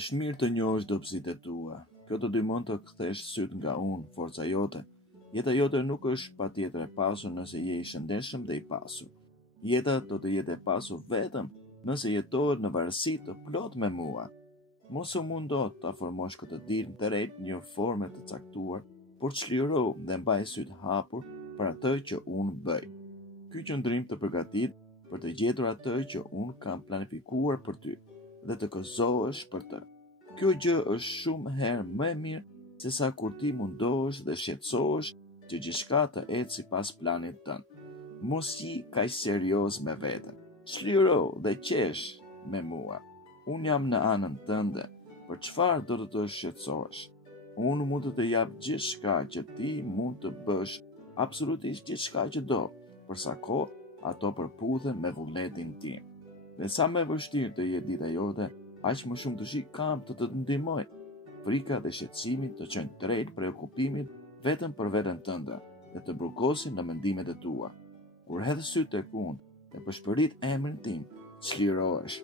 Është mirë të njohësh dobësitë e tua. Kjo të ndihmon të kthesh syt nga forca jote. Jeta jote nuk është patjetër e pasur nëse je i shëndetshëm dhe i pasur. Jeta do të jetë e pasur vetëm nëse jetohet në varësi të plot me mua. Mos u mundo ta formosh këtë ditë drejt një forme të caktuar, por çliro dhe mbaj syt hapur për atë që unë bëj. Ky qëndrim të përgatit për të gjetur atë që unë kam planifikuar për ty dhe të gëzohesh për të. Kjo gjë është shumë herë më e mirë se sa kur ti mundohesh dhe shqetësohesh që gjithçka të ecë sipas planit tënd. Mos je kaq serioz me veten. Çliro dhe qesh me mua. Unë jam në anën tënde. Për çfarë do të shqetësohesh? Unë mund të jap gjithçka që ti mund të bësh, absolutisht gjithçka që do, për sa kohë ato përputhen me vullnetin tim. Dhe sa më vështirë të jetë dita jote, aq më shumë dëshirë kam të të ndihmoj. Frika dhe shqetësimi të çojnë drejt preokupimit vetëm për veten tënde dhe të burgosin në mendimet e tua. Kur hedh syt tek unë dhe përshpërit emrin tim, çlirohesh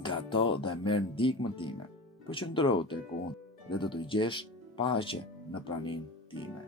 nga ato dhe merr ndihmën time. Përqendro tek unë dhe do të gjesh paqe në praninë time.